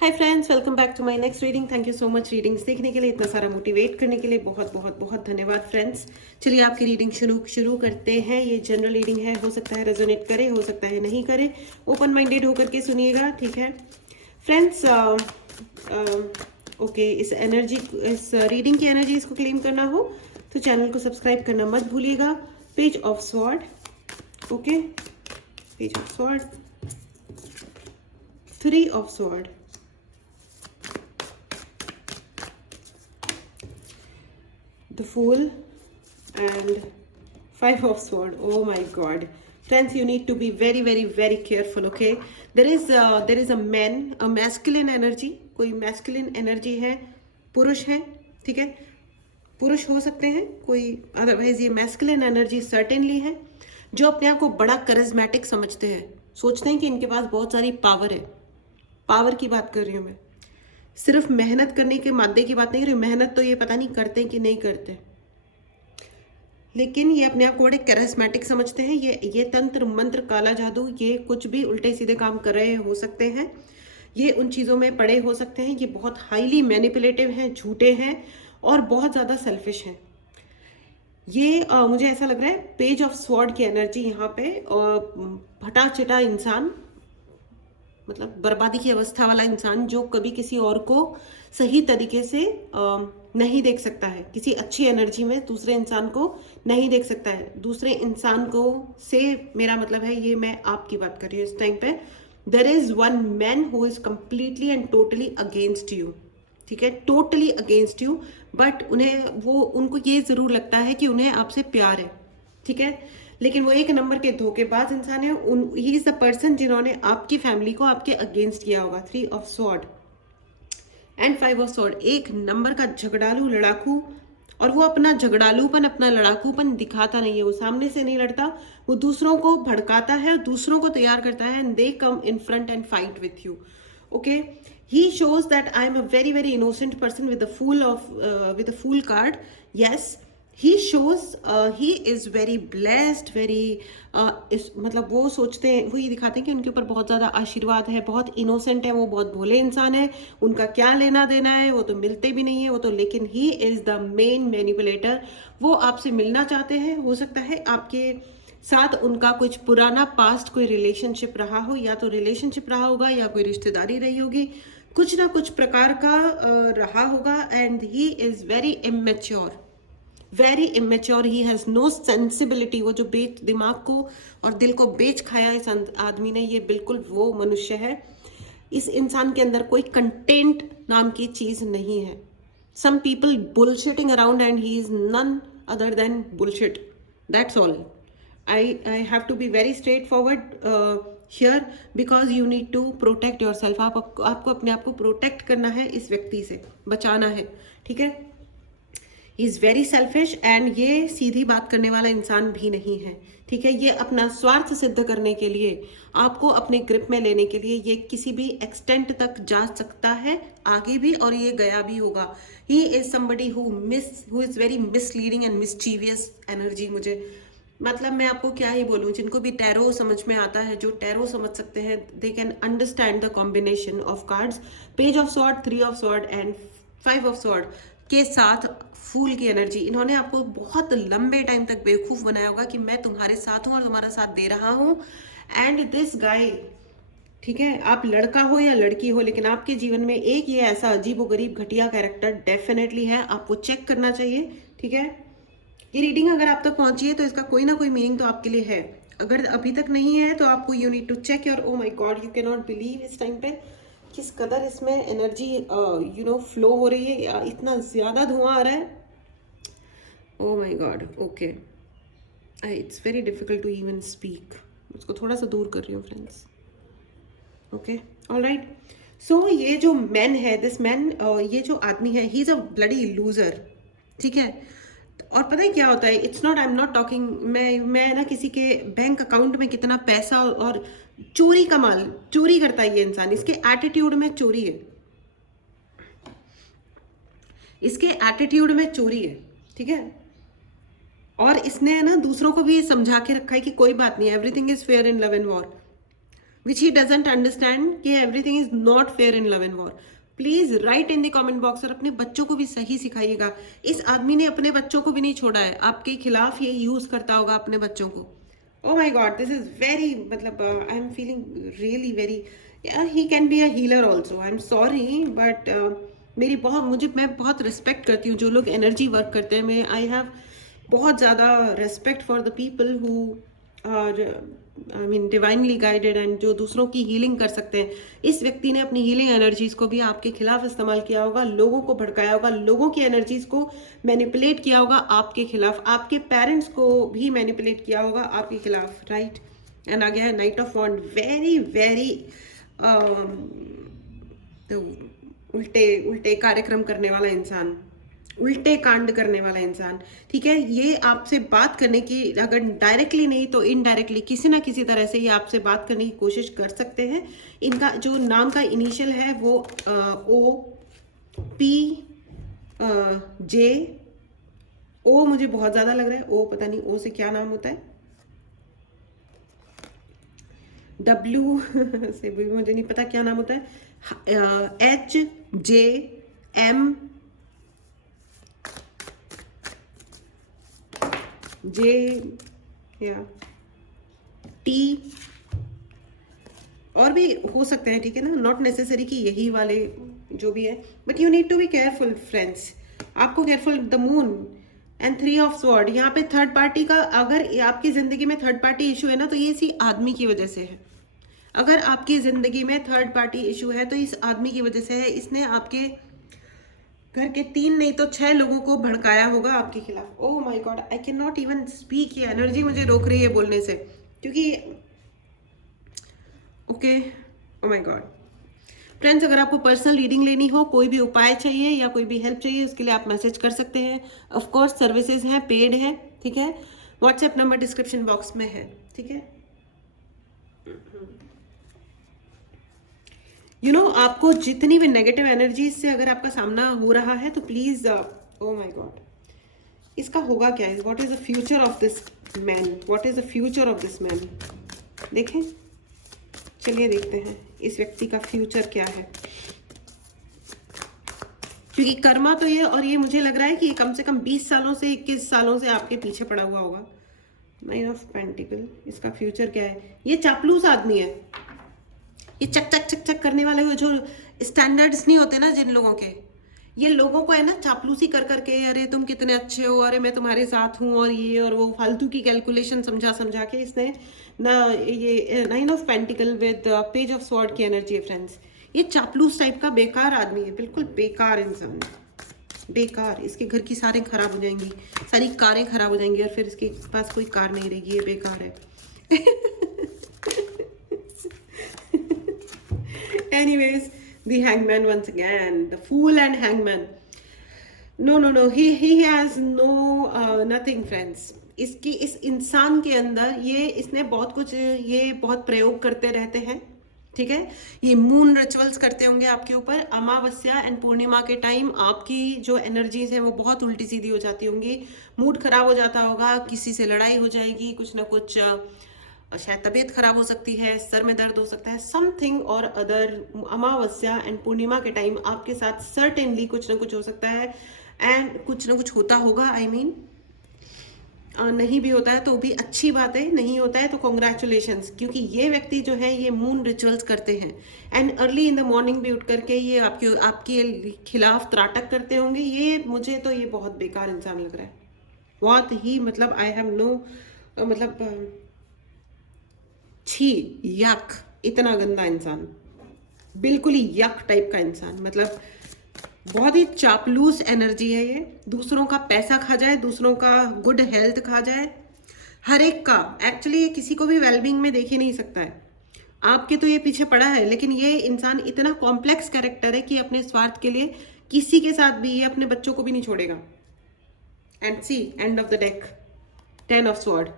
Hi friends, welcome back to my next reading. Thank you so much readings देखने के लिए, इतना सारा मोटिवेट करने के लिए बहुत बहुत बहुत धन्यवाद फ्रेंड्स। चलिए आपकी रीडिंग शुरू करते हैं। ये जनरल रीडिंग है, हो सकता है रेजोनेट करे, हो सकता है नहीं करे। ओपन माइंडेड होकर के सुनिएगा, ठीक है फ्रेंड्स। ओके, इस एनर्जी, इस रीडिंग की एनर्जी इसको क्लेम करना हो तो चैनल को सब्सक्राइब करना मत भूलिएगा। Page of sword, okay, page of sword, 3 of sword, the fool, and 5 of sword. Oh my god friends, you need to be very careful. Okay, there is a man, a masculine energy, कोई masculine energy है, पुरुष है, ठीक है, पुरुष हो सकते हैं कोई, अदरवाइज ये masculine energy certainly है, जो अपने आप को बड़ा करिज्मेटिक समझते हैं, सोचते हैं कि इनके पास बहुत सारी पावर है। पावर की बात कर रही हूँ मैं, सिर्फ मेहनत करने के मादे की बात नहीं कर रही। मेहनत तो ये पता नहीं करते कि नहीं करते, लेकिन ये अपने आप को बड़े कैरिस्मेटिक समझते हैं। ये तंत्र मंत्र काला जादू, ये कुछ भी उल्टे सीधे काम कर रहे हो सकते हैं, ये उन चीज़ों में पड़े हो सकते हैं। ये बहुत हाईली मैनिपुलेटिव हैं, झूठे हैं और बहुत ज़्यादा सेल्फिश हैं। ये मुझे ऐसा लग रहा है पेज ऑफ स्वॉर्ड की एनर्जी यहाँ पे, फटा चिटा इंसान, मतलब बर्बादी की अवस्था वाला इंसान, जो कभी किसी और को सही तरीके से नहीं देख सकता है, किसी अच्छी एनर्जी में दूसरे इंसान को नहीं देख सकता है। दूसरे इंसान को से मेरा मतलब है, ये मैं आपकी बात कर रही हूँ इस टाइम पे। There is one man who is completely and totally against you, ठीक है, टोटली अगेंस्ट यू, बट उनको ये जरूर लगता है कि उन्हें आपसे प्यार है, ठीक है, लेकिन वो एक नंबर के धोखेबाज इंसान है। ही इज द पर्सन जिन्होंने आपकी फैमिली को आपके अगेंस्ट किया होगा। 3 of sword and 5 of sword, एक नंबर का झगड़ालू लड़ाकू, और वो अपना झगड़ालूपन, अपना लड़ाकूपन दिखाता नहीं है, वो सामने से नहीं लड़ता, वो दूसरों को भड़काता है, दूसरों को तैयार करता है, and they come in front and fight with you. Okay, he shows that I am a very innocent person with the fool card. Yes, he shows he is very blessed, मतलब वो सोचते हैं, वो ये दिखाते हैं कि उनके ऊपर बहुत ज़्यादा आशीर्वाद है, बहुत इनोसेंट है, वो बहुत भोले इंसान है, उनका क्या लेना देना है, वो तो मिलते भी नहीं है, वो तो, लेकिन he is the main manipulator. वो आपसे मिलना चाहते हैं, हो सकता है आपके साथ उनका कुछ पुराना पास्ट कोई रिलेशनशिप रहा हो, या तो रिलेशनशिप रहा होगा या कोई रिश्तेदारी रही होगी, कुछ ना कुछ प्रकार का रहा होगा, and he is very immature, he has no sensibility. वो जो दिमाग को और दिल को बेच खाया इस आदमी ने, ये बिल्कुल वो मनुष्य है। इस इंसान के अंदर कोई कंटेंट नाम की चीज़ नहीं है। Some people bullshitting around and he is none other than bullshit, that's all. I have to be very straightforward here, because you need to protect yourself. आपको अपने आप को प्रोटेक्ट करना है, इस व्यक्ति से बचाना है, ठीक है। इज़ वेरी सेल्फिश, एंड ये सीधी बात करने वाला इंसान भी नहीं है, ठीक है। ये अपना स्वार्थ सिद्ध करने के लिए, आपको अपने ग्रिप में लेने के लिए, ये किसी भी एक्सटेंट तक जा सकता है आगे भी, और ये गया भी होगा। He is somebody who is very misleading and mischievous energy. मुझे मतलब, मैं आपको क्या ही बोलूँ, जिनको भी टैरो समझ में आता है, जो टैरो समझ सकते हैं, they can understand the combination of cards. Page of sword, 3 of sword and 5 of sword के साथ फूल की एनर्जी। इन्होंने आपको बहुत लंबे टाइम तक बेवकूफ़ बनाया होगा कि मैं तुम्हारे साथ हूँ और तुम्हारा साथ दे रहा हूँ, एंड दिस गाय, ठीक है, आप लड़का हो या लड़की हो, लेकिन आपके जीवन में एक ये ऐसा अजीबोगरीब घटिया कैरेक्टर डेफिनेटली है, आपको चेक करना चाहिए, ठीक है। ये रीडिंग अगर आप तक पहुंची है तो इसका कोई ना कोई मीनिंग तो आपके लिए है। अगर अभी तक नहीं है तो आपको, you need to check your, oh my God, you cannot believe इस टाइम पे किस कदर इसमें एनर्जी फ्लो हो रही है, इतना ज़्यादा धुआं आ रहा है। Oh my god, okay, it's very difficult to even speak. उसको थोड़ा सा दूर कर रही हूँ friends, okay, all right. So ये जो मैन है, दिस मैन, ये जो आदमी है, he is a bloody loser, ठीक है। और पता है क्या होता है, it's not, I am not talking, मैं ना किसी के बैंक अकाउंट में कितना पैसा, और चोरी का माल चोरी करता है ये इंसान, इसके एटीट्यूड में चोरी है, इसके एटीट्यूड में चोरी है, ठीक है। और इसने ना दूसरों को भी समझा के रखा है कि कोई बात नहीं, everything is fair in love and war. Which he doesn't understand कि everything is not fair in love and war. Please write in the comment box और अपने बच्चों को भी सही सिखाइएगा। इस आदमी ने अपने बच्चों को भी नहीं छोड़ा है, आपके खिलाफ ये यूज करता होगा अपने बच्चों को। ओ my God, this is very, मतलब I am feeling really very, he can be a healer also, I am sorry but मेरी बहुत, मैं बहुत रिस्पेक्ट करती हूँ जो लोग एनर्जी वर्क करते हैं। मैं आई हैव बहुत ज़्यादा respect for the people who are, I mean, divinely guided and जो दूसरों की हीलिंग कर सकते हैं। इस व्यक्ति ने अपनी हीलिंग एनर्जीज को भी आपके खिलाफ इस्तेमाल किया होगा, लोगों को भड़काया होगा, लोगों की एनर्जीज को मैनिपुलेट किया होगा आपके खिलाफ, आपके पेरेंट्स को भी मैनिपुलेट किया होगा आपके खिलाफ, राइट। एंड आ गया है knight of wand, very very उल्टे उल्टे कार्यक्रम करने वाला इंसान, उल्टे कांड करने वाला इंसान, ठीक है। ये आपसे बात करने की, अगर डायरेक्टली नहीं तो इनडायरेक्टली किसी ना किसी तरह से ये आपसे बात करने की कोशिश कर सकते हैं। इनका जो नाम का इनिशियल है वो ओ पी जे, ओ मुझे बहुत ज़्यादा लग रहा है, ओ पता नहीं ओ से क्या नाम होता है, डब्ल्यू से भी मुझे नहीं पता क्या नाम होता है, एच जे एम जे या टी और भी हो सकते हैं, ठीक है ना, नॉट नेसेसरी कि यही वाले जो भी है, but you need to be careful friends. आपको careful, the moon and 3 of sword, यहाँ पे थर्ड पार्टी का, अगर आपकी जिंदगी में थर्ड पार्टी इशू है ना तो ये इसी आदमी की वजह से है। अगर आपकी जिंदगी में थर्ड पार्टी इशू है तो इस आदमी की वजह से है। इसने आपके घर के 3 नहीं तो 6 लोगों को भड़काया होगा आपके खिलाफ। ओह my God, I can not even speak, ये एनर्जी मुझे रोक रही है बोलने से, क्योंकि okay, oh my God. Friends, अगर आपको पर्सनल रीडिंग लेनी हो, कोई भी उपाय चाहिए या कोई भी हेल्प चाहिए, उसके लिए आप मैसेज कर सकते हैं। ऑफ कोर्स सर्विसेज हैं, पेड है, ठीक है। व्हाट्सएप नंबर डिस्क्रिप्शन बॉक्स में है, ठीक है। यू नो, आपको जितनी भी नेगेटिव एनर्जी से अगर आपका सामना हो रहा है तो प्लीज, ओ माय गॉड, इसका होगा क्या है? What is the future of this man? What is the future of this man? देखें, चलिए देखते हैं इस व्यक्ति का फ्यूचर क्या है, क्योंकि कर्मा तो ये, और ये मुझे लग रहा है कि ये कम से कम 20 सालों से 21 सालों से आपके पीछे पड़ा हुआ होगा। 9 ऑफ पेंटिकल, इसका फ्यूचर क्या है? ये चापलूस आदमी है, ये चक चक चक चक करने वाले जो स्टैंडर्ड्स नहीं होते ना जिन लोगों के, ये लोगों को है ना चापलूसी कर करके, अरे तुम कितने अच्छे हो, अरे मैं तुम्हारे साथ हूँ, और ये और वो फालतू की कैलकुलेशन समझा समझा के इसने ना, ये 9 of pentacle with page of sword की एनर्जी है फ्रेंड्स। ये चापलूस टाइप का बेकार आदमी है, बिल्कुल बेकार इंसान, बेकार। इसके घर की सारी खराब हो जाएंगी, सारी कारें खराब हो जाएंगी, और फिर इसके पास कोई कार नहीं रहेगी, ये बेकार है। Anyways, the hangman once again, the fool and hangman. No, he has no nothing friends. इसकी, इस इंसान के अंदर ये, इसने बहुत कुछ, ये बहुत प्रयोग करते रहते हैं, ठीक है। ये मून रिचुअल्स करते होंगे आपके ऊपर, अमावस्या एंड पूर्णिमा के टाइम आपकी जो एनर्जीज है वो बहुत उल्टी सीधी हो जाती होंगी, मूड खराब हो जाता होगा, किसी से लड़ाई हो जाएगी, कुछ ना कुछ, शायद तबीयत खराब हो सकती है, सर में दर्द हो सकता है, समथिंग और अदर। अमावस्या एंड पूर्णिमा के टाइम आपके साथ सर्टेनली कुछ ना कुछ हो सकता है, एंड कुछ ना कुछ होता होगा। आई मीन, नहीं भी होता है तो भी अच्छी बात है, नहीं होता है तो कॉन्ग्रेचुलेशंस, क्योंकि ये व्यक्ति जो है ये मून रिचुअल्स करते हैं, and early in the morning भी उठ करके ये आपके खिलाफ त्राटक करते होंगे। ये मुझे तो ये बहुत बेकार इंसान लग रहा है, बहुत ही, मतलब आई हैव नो, मतलब छी, यक, इतना गंदा इंसान, बिल्कुल ही यक टाइप का इंसान, मतलब बहुत ही चापलूस एनर्जी है ये। दूसरों का पैसा खा जाए, दूसरों का गुड हेल्थ खा जाए, हर एक का। एक्चुअली ये किसी को भी वेलबींग में देख ही नहीं सकता है, आपके तो ये पीछे पड़ा है, लेकिन ये इंसान इतना कॉम्प्लेक्स कैरेक्टर है कि अपने स्वार्थ के लिए किसी के साथ भी, ये अपने बच्चों को भी नहीं छोड़ेगा। And see, end of the deck, 10 of sword.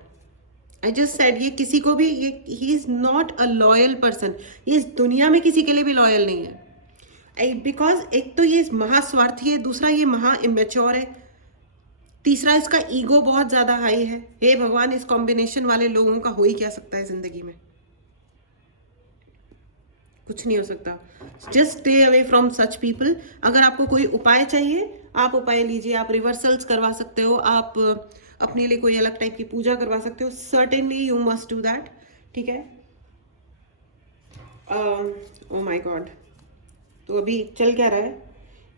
I just said, ये किसी को भी, ये he is not a loyal person, ये इस दुनिया में किसी के लिए भी लॉयल नहीं है। बिकॉज एक तो ये महास्वार्थी है, दूसरा ये महा इमेच्योर है, तीसरा इसका ईगो बहुत ज्यादा हाई है। हे भगवान, इस कॉम्बिनेशन वाले लोगों का हो ही क्या सकता है जिंदगी में। कुछ नहीं हो सकता। Just stay away from such people. अगर आपको कोई उपाय चाहिए, आप उपाय लीजिए, आप रिवर्सल्स करवा सकते हो, आप अपने लिए कोई अलग टाइप की पूजा करवा सकते हो, certainly you must do that, ठीक है। ओ माय गॉड, तो अभी चल क्या रहा है,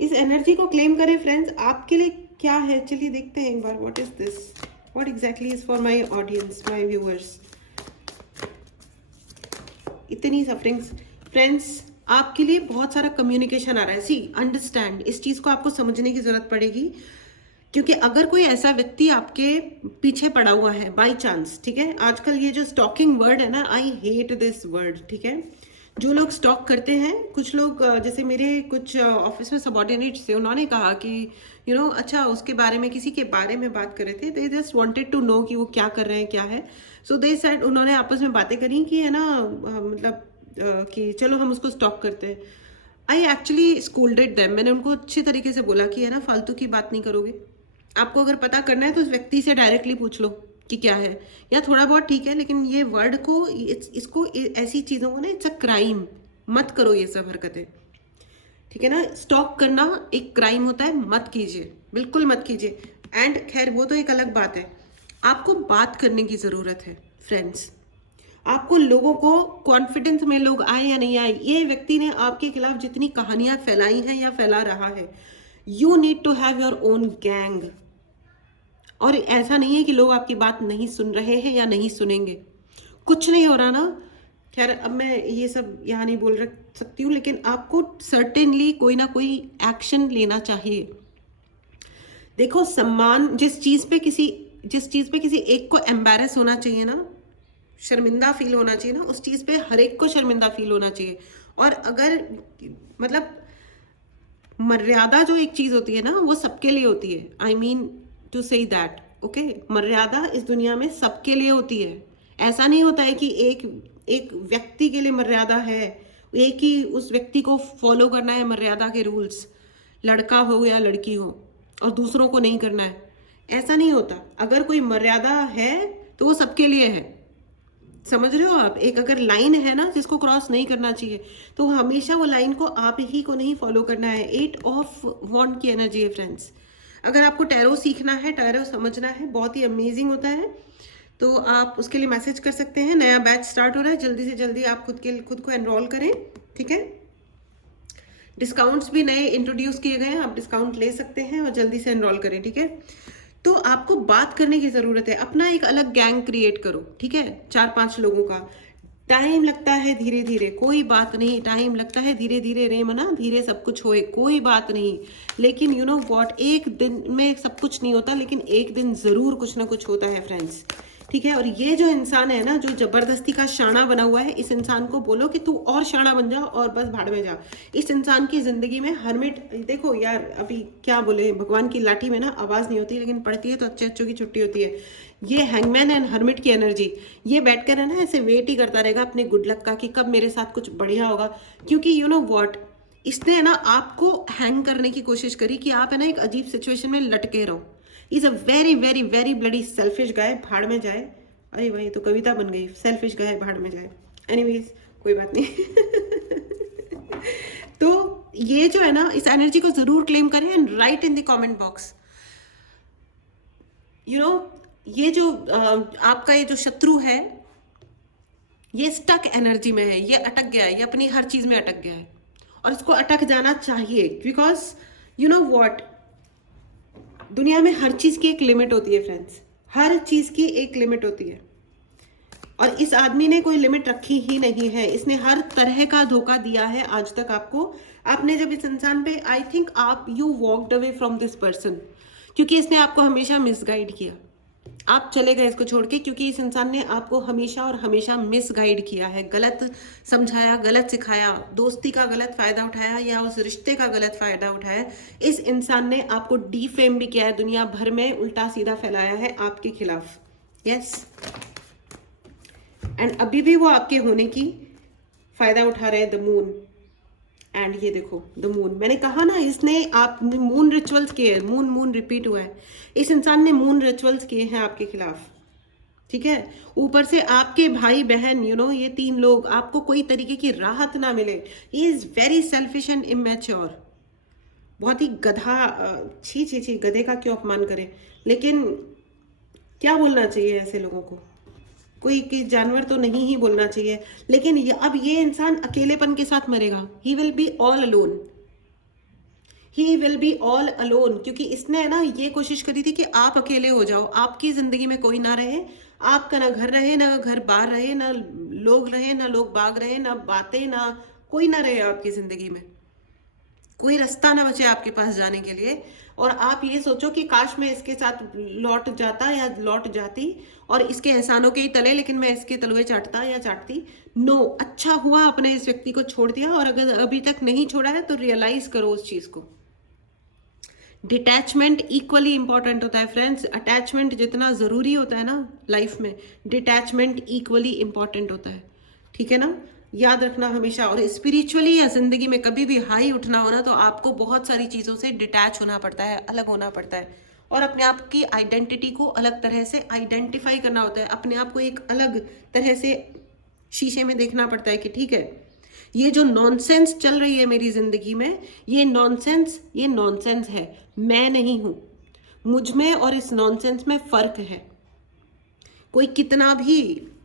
इस एनर्जी को क्लेम करें फ्रेंड्स। आपके लिए क्या है, चलिए देखते हैं एक बार। What is this, what exactly is for my audience, my viewers. इतनी सफरिंग्स फ्रेंड्स, आपके लिए बहुत सारा कम्युनिकेशन आ रहा है। सी अंडरस्टैंड, इस चीज को आपको समझने की जरूरत पड़ेगी, क्योंकि अगर कोई ऐसा व्यक्ति आपके पीछे पड़ा हुआ है बाय चांस, ठीक है। आजकल ये जो स्टॉकिंग वर्ड है ना, आई हेट दिस वर्ड, ठीक है। जो लोग स्टॉक करते हैं, कुछ लोग जैसे मेरे कुछ ऑफिस में सबॉर्डिनेट्स थे, उन्होंने कहा कि अच्छा उसके बारे में, किसी के बारे में बात कर रहे थे, they just wanted to know कि वो क्या कर रहे हैं, क्या है। सो दे सेड, उन्होंने आपस में बातें करी कि है ना, मतलब कि चलो हम उसको स्टॉक करते हैं। आई एक्चुअली स्कूल्डेड देम, मैंने उनको अच्छे तरीके से बोला कि है ना, फालतू की बात नहीं करोगे। आपको अगर पता करना है तो उस व्यक्ति से डायरेक्टली पूछ लो कि क्या है, या थोड़ा बहुत ठीक है, लेकिन ये वर्ड को, इसको, ऐसी चीज़ों को ना, इट्स अ क्राइम, मत करो ये सब हरकतें, ठीक है ना। स्टॉक करना एक क्राइम होता है, मत कीजिए, बिल्कुल मत कीजिए। एंड खैर वो तो एक अलग बात है, आपको बात करने की ज़रूरत है फ्रेंड्स। आपको लोगों को कॉन्फिडेंस में, लोग आए या नहीं आए, ये व्यक्ति ने आपके खिलाफ जितनी कहानियां फैलाई हैं या फैला रहा है, you need to have your own gang. और ऐसा नहीं है कि लोग आपकी बात नहीं सुन रहे हैं या नहीं सुनेंगे, कुछ नहीं हो रहा ना। खैर अब मैं ये सब यहाँ नहीं बोल सकती हूँ, लेकिन आपको सर्टेनली कोई ना कोई एक्शन लेना चाहिए। देखो, सम्मान, जिस चीज़ पे किसी एक को एम्बैरस होना चाहिए ना, शर्मिंदा फील होना चाहिए ना, उस चीज़ पे हर एक को शर्मिंदा फील होना चाहिए। और अगर मतलब मर्यादा जो एक चीज़ होती है ना, वो सबके लिए होती है। I mean to say that, okay. मर्यादा इस दुनिया में सबके लिए होती है। ऐसा नहीं होता है कि एक व्यक्ति के लिए मर्यादा है, एक ही उस व्यक्ति को फॉलो करना है मर्यादा के रूल्स, लड़का हो या लड़की हो, और दूसरों को नहीं करना है। ऐसा नहीं होता। अगर कोई मर्यादा है तो वो सबके लिए है, समझ रहे हो आप। एक अगर लाइन है ना जिसको क्रॉस नहीं करना चाहिए, तो हमेशा वो लाइन को आप ही को नहीं फॉलो करना है। 8 ऑफ वॉन्ड की एनर्जी है फ्रेंड्स। अगर आपको टैरो सीखना है, टैरो समझना है, बहुत ही अमेजिंग होता है, तो आप उसके लिए मैसेज कर सकते हैं। नया बैच स्टार्ट हो रहा है, जल्दी से जल्दी आप खुद को एनरोल करें, ठीक है। डिस्काउंट्स भी नए इंट्रोड्यूस किए गए हैं, आप डिस्काउंट ले सकते हैं और जल्दी से एनरोल करें, ठीक है। तो आपको बात करने की ज़रूरत है, अपना एक अलग गैंग क्रिएट करो, ठीक है, 4-5 लोगों का। टाइम लगता है धीरे धीरे, कोई बात नहीं, टाइम लगता है धीरे धीरे, रे मना धीरे सब कुछ होए, कोई बात नहीं। लेकिन यू नो व्हाट, एक दिन में सब कुछ नहीं होता, लेकिन एक दिन ज़रूर कुछ ना कुछ होता है फ्रेंड्स, ठीक है। और ये जो इंसान है ना, जो जबरदस्ती का शाना बना हुआ है, इस इंसान को बोलो कि तू और शाना बन जा और बस भाड़ में जा। इस इंसान की जिंदगी में हर्मिट, देखो यार, अभी क्या बोले, भगवान की लाठी में ना आवाज़ नहीं होती, लेकिन पड़ती है तो अच्छे अच्छों की छुट्टी होती है। ये हैंगमैन एंड हर्मिट की एनर्जी, ये बैठकर है ना ऐसे वेट ही करता रहेगा अपने गुड लक का कि कब मेरे साथ कुछ बढ़िया होगा। क्योंकि यू नो व्हाट, इसने है ना आपको हैंग करने की कोशिश करी कि आप है ना एक अजीब सिचुएशन में लटके रहो। Is a very very very bloody selfish guy, भाड़ में जाए। अरे भाई, तो कविता बन गई, सेल्फिश गाय भाड़ में जाए। एनीवेज, कोई बात नहीं। तो ये जो है ना, इस एनर्जी को जरूर क्लेम करें and right in the comment box. You know, ये जो आपका ये जो शत्रु है, ये स्टक एनर्जी में है, ये अटक गया है, ये अपनी हर चीज में अटक गया है, और इसको अटक जाना चाहिए। बिकॉज यू नो व्हाट, दुनिया में हर चीज की एक लिमिट होती है फ्रेंड्स, हर चीज की एक लिमिट होती है, और इस आदमी ने कोई लिमिट रखी ही नहीं है। इसने हर तरह का धोखा दिया है आज तक आपको। आपने जब इस इंसान पे, आई थिंक आप you walked away from this person, क्योंकि इसने आपको हमेशा मिसगाइड किया। आप चले गए इसको छोड़ के, क्योंकि इस इंसान ने आपको हमेशा और हमेशा मिसगाइड किया है, गलत समझाया, गलत सिखाया, दोस्ती का गलत फायदा उठाया या उस रिश्ते का गलत फायदा उठाया। इस इंसान ने आपको डिफेम भी किया है, दुनिया भर में उल्टा सीधा फैलाया है आपके खिलाफ। यस, एंड अभी भी वो आपके होने की फायदा उठा रहे हैं। द मून, एंड ये देखो द मून, मैंने कहा ना, इसने आपने मून रिचुअल्स किए हैं, मून रिपीट हुआ है। इस इंसान ने मून रिचुअल्स किए हैं आपके खिलाफ, ठीक है। ऊपर से आपके भाई बहन ये 3 लोग आपको कोई तरीके की राहत ना मिले। He is very selfish and immature, बहुत ही गधा। छी छी छी, गधे का क्यों अपमान करें, लेकिन क्या बोलना चाहिए ऐसे लोगों को, कोई जानवर तो नहीं ही बोलना चाहिए। लेकिन अब ये इंसान अकेलेपन के साथ मरेगा। He will be all alone, he will be all alone, क्योंकि इसने है ना ये कोशिश करी थी कि आप अकेले हो जाओ, आपकी जिंदगी में कोई ना रहे, आपका ना घर रहे, ना घर बार रहे, ना लोग रहे, ना लोग बाग रहे, ना बातें, ना कोई ना रहे आपकी जिंदगी में, कोई रास्ता ना बचे आपके पास जाने के लिए। और आप ये सोचो कि काश मैं इसके साथ लौट जाता या लौट जाती और इसके एहसानों के ही तले, लेकिन मैं इसके तलवे चाटता या चाटती। नो, अच्छा हुआ अपने इस व्यक्ति को छोड़ दिया, और अगर अभी तक नहीं छोड़ा है तो रियलाइज करो उस चीज को। डिटैचमेंट इक्वली इंपॉर्टेंट होता है फ्रेंड्स। अटैचमेंट जितना ज़रूरी होता है ना लाइफ में, डिटैचमेंट इक्वली इंपॉर्टेंट होता है, ठीक है ना, याद रखना हमेशा। और स्पिरिचुअली या जिंदगी में कभी भी हाई उठना हो ना, तो आपको बहुत सारी चीज़ों से डिटैच होना पड़ता है, अलग होना पड़ता है, और अपने आप की आइडेंटिटी को अलग तरह से आइडेंटिफाई करना होता है, अपने आप को एक अलग तरह से शीशे में देखना पड़ता है कि ठीक है, ये जो नॉनसेंस चल रही है मेरी जिंदगी में, ये नॉनसेंस है, मैं नहीं हूं, मुझ में और इस नॉनसेंस में फर्क है। कोई कितना भी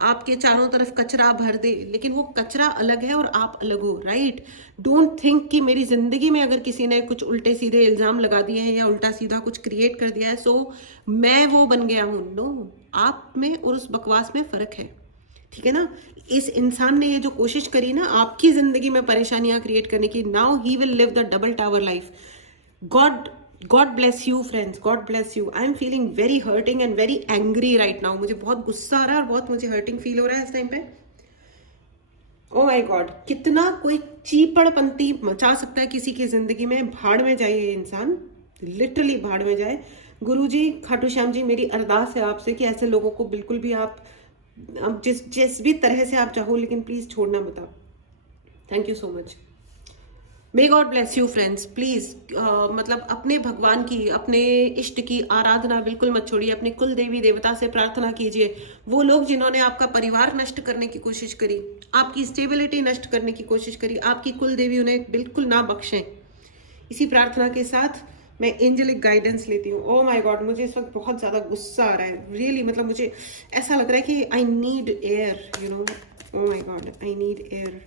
आपके चारों तरफ कचरा भर दे, लेकिन वो कचरा अलग है और आप अलग हो, राइट। डोंट थिंक कि मेरी जिंदगी में अगर किसी ने कुछ उल्टे सीधे इल्जाम लगा दिए हैं या उल्टा सीधा कुछ क्रिएट कर दिया है, सो मैं वो बन गया हूं। नो, आप में और उस बकवास में फर्क है, ठीक है ना। इस इंसान ने ये जो कोशिश करी ना आपकी जिंदगी में परेशानियां क्रिएट करने की, now he will live the double tower life. God bless you friends, God bless you. I am feeling very hurting and very angry right now. मुझे बहुत गुस्सा आ रहा है और बहुत मुझे हर्टिंग फील हो रहा है इस टाइम पे। ओ माय गॉड, कितना कोई चीपड़पंती मचा सकता है किसी की जिंदगी में। भाड़ में जाए ये इंसान, लिटरली भाड़ में जाए। गुरुजी, खाटू श्याम जी, मेरी अरदास है आपसे कि ऐसे लोगों को बिल्कुल भी आप जिस भी तरह से आप चाहो, लेकिन प्लीज छोड़ना मत आप। Thank you so much. May God bless you friends. Please मतलब अपने भगवान की, अपने इष्ट की आराधना बिल्कुल मत छोड़िए। अपने कुल देवी देवता से प्रार्थना कीजिए। वो लोग जिन्होंने आपका परिवार नष्ट करने की कोशिश करी, आपकी स्टेबिलिटी नष्ट करने की कोशिश करी, आपकी कुल देवी उन्हें बिल्कुल ना बख्शें। इसी प्रार्थना के साथ मैं एंजेलिक गाइडेंस लेती हूँ। ओह माय गॉड, मुझे इस वक्त बहुत ज़्यादा गुस्सा आ रहा है, रियली। मतलब मुझे ऐसा लग रहा है कि I need air, you know. Oh my God, I need air.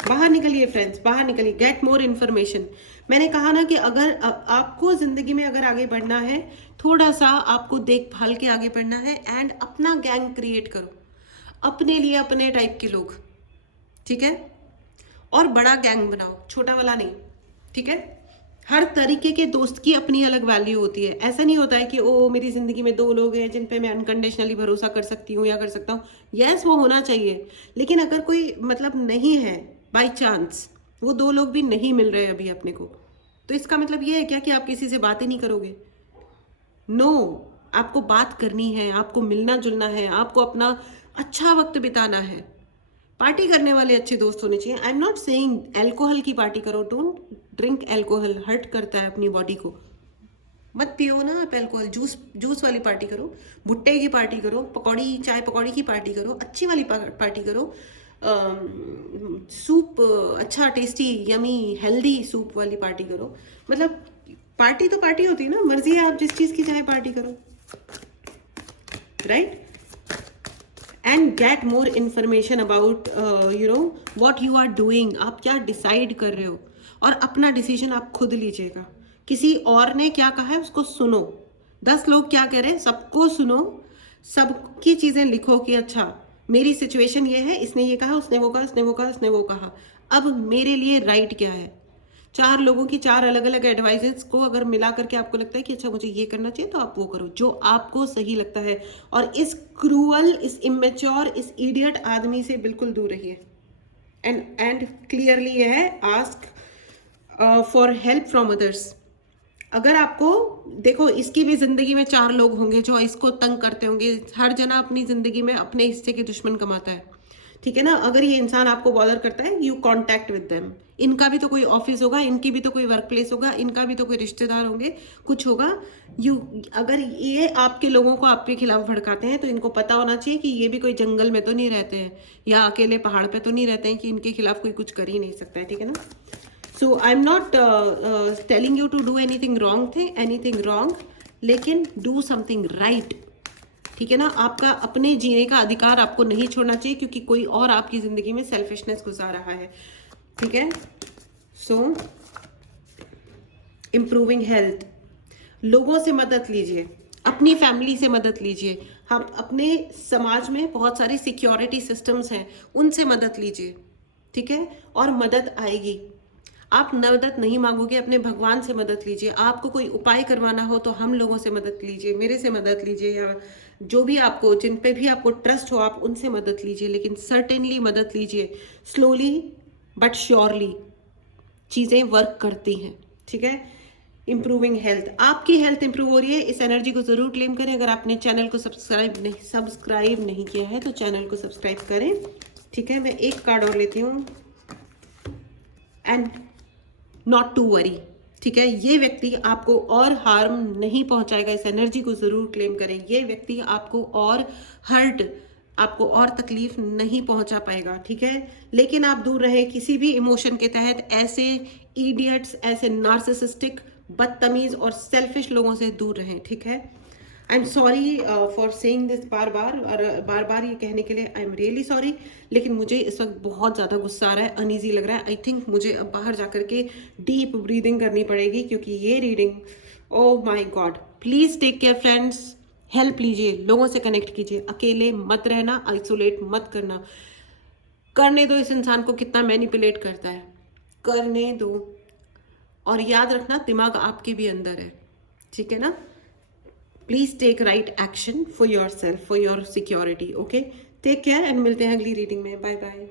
बाहर निकलिए फ्रेंड्स, बाहर निकलिए, गेट मोर इन्फॉर्मेशन। मैंने कहा ना कि अगर आपको जिंदगी में अगर आगे बढ़ना है, थोड़ा सा आपको देखभाल के आगे बढ़ना है, एंड अपना गैंग क्रिएट करो, अपने लिए अपने टाइप के लोग, ठीक है। और बड़ा गैंग बनाओ, छोटा वाला नहीं, ठीक है। हर तरीके के दोस्त की अपनी अलग वैल्यू होती है। ऐसा नहीं होता है कि ओ मेरी जिंदगी में 2 लोग हैं जिन पे मैं अनकंडीशनली भरोसा कर सकती हूँ या कर सकता हूँ। यस, वो होना चाहिए, लेकिन अगर कोई मतलब नहीं है, बाय चांस वो 2 लोग भी नहीं मिल रहे अभी अपने को, तो इसका मतलब ये है क्या कि आप किसी से बात ही नहीं करोगे? नो, आपको बात करनी है, आपको मिलना जुलना है, आपको अपना अच्छा वक्त बिताना है। पार्टी करने वाले अच्छे दोस्त होने चाहिए। आई एम नॉट सेइंग एल्कोहल की पार्टी करो, डोंट ड्रिंक एल्कोहल, हर्ट करता है अपनी बॉडी को। मत पियो ना आप एल्कोहल। जूस वाली पार्टी करो, भुट्टे की पार्टी करो, पकौड़ी, चाय पकौड़ी की पार्टी करो, अच्छी वाली पार्टी करो। सूप अच्छा, टेस्टी, यमी, हेल्दी सूप वाली पार्टी करो। मतलब पार्टी तो पार्टी होती है ना, मर्जी है आप जिस चीज की चाहे पार्टी करो, right. And get more information about what you are doing. आप क्या डिसाइड कर रहे हो, और अपना डिसीजन आप खुद लीजिएगा। किसी और ने क्या कहा है उसको सुनो, 10 लोग क्या कह रहे हैं सबको सुनो, सबकी चीजें लिखो कि अच्छा मेरी सिचुएशन ये है, इसने ये कहा, उसने वो कहा, उसने वो कहा, उसने वो कहा, अब मेरे लिए राइट क्या है। 4 लोगों की 4 अलग अलग एडवाइजेस को अगर मिला करके आपको लगता है कि अच्छा मुझे ये करना चाहिए, तो आप वो करो जो आपको सही लगता है। और इस क्रूअल, इस इमेच्योर, इस इडियट आदमी से बिल्कुल दूर रहिए। एंड क्लियरली ये है, ask for help from others. अगर आपको देखो, इसकी भी जिंदगी में 4 लोग होंगे जो इसको तंग करते होंगे। हर जना अपनी जिंदगी में अपने हिस्से के दुश्मन कमाता है। ठीक है ना। अगर ये इंसान आपको बॉदर करता है, यू कॉन्टैक्ट विद देम। इनका भी तो कोई ऑफिस होगा, इनकी भी तो कोई वर्क प्लेस होगा, इनका भी तो कोई रिश्तेदार होंगे, कुछ होगा। अगर ये आपके लोगों को आपके खिलाफ भड़काते हैं तो इनको पता होना चाहिए कि ये भी कोई जंगल में तो नहीं रहते हैं या अकेले पहाड़ पे तो नहीं रहते हैं कि इनके खिलाफ कोई कुछ कर ही नहीं सकता है, ठीक है ना। So I am not telling you to do anything wrong, लेकिन डू समथिंग राइट, ठीक है ना। आपका अपने जीने का अधिकार आपको नहीं छोड़ना चाहिए क्योंकि कोई और आपकी जिंदगी में सेल्फिशनेस घुसा रहा है, ठीक है। सो इम्प्रूविंग हेल्थ, लोगों से मदद लीजिए, अपनी फैमिली से मदद लीजिए। हम अपने समाज में बहुत सारी सिक्योरिटी सिस्टम्स हैं, उनसे मदद लीजिए, ठीक है। और मदद आएगी। आप मदद नहीं मांगोगे, अपने भगवान से मदद लीजिए। आपको कोई उपाय करवाना हो तो हम लोगों से मदद लीजिए, मेरे से मदद लीजिए, या जो भी आपको, जिन पे भी आपको ट्रस्ट हो, आप उनसे मदद लीजिए, लेकिन सर्टेनली मदद लीजिए। स्लोली बट श्योरली चीज़ें वर्क करती हैं, ठीक है। इम्प्रूविंग हेल्थ, आपकी हेल्थ इंप्रूव हो रही है, इस एनर्जी को जरूर क्लेम करें। अगर आपने चैनल को सब्सक्राइब नहीं किया है तो चैनल को सब्सक्राइब करें, ठीक है। मैं एक कार्ड और लेती हूँ, एंड नॉट टू वरी, ठीक है। ये व्यक्ति आपको और हार्म नहीं पहुंचाएगा, इस एनर्जी को जरूर क्लेम करें। ये व्यक्ति आपको और हर्ट, आपको और तकलीफ नहीं पहुंचा पाएगा, ठीक है। लेकिन आप दूर रहे किसी भी इमोशन के तहत, ऐसे इडियट्स, ऐसे नार्सिसिस्टिक, बदतमीज और सेल्फिश लोगों से दूर रहें, ठीक है। I am sorry for saying this बार बार, और बार बार ये कहने के लिए आई एम रियली सॉरी, लेकिन मुझे इस वक्त बहुत ज़्यादा गुस्सा आ रहा है, अनईजी लग रहा है। आई थिंक मुझे अब बाहर जाकर के डीप ब्रीदिंग करनी पड़ेगी क्योंकि ये reading, oh my God. Please take care friends, help लीजिए, लोगों से कनेक्ट कीजिए, अकेले मत रहना, आइसोलेट मत करना। करने दो इस इंसान को कितना मैनिपुलेट करता है, करने दो। और याद रखना, दिमाग आपके भी अंदर है, ठीक है ना। Please take right action for yourself, for your security, okay. Take care and मिलते हैं अगली रीडिंग में। Bye bye.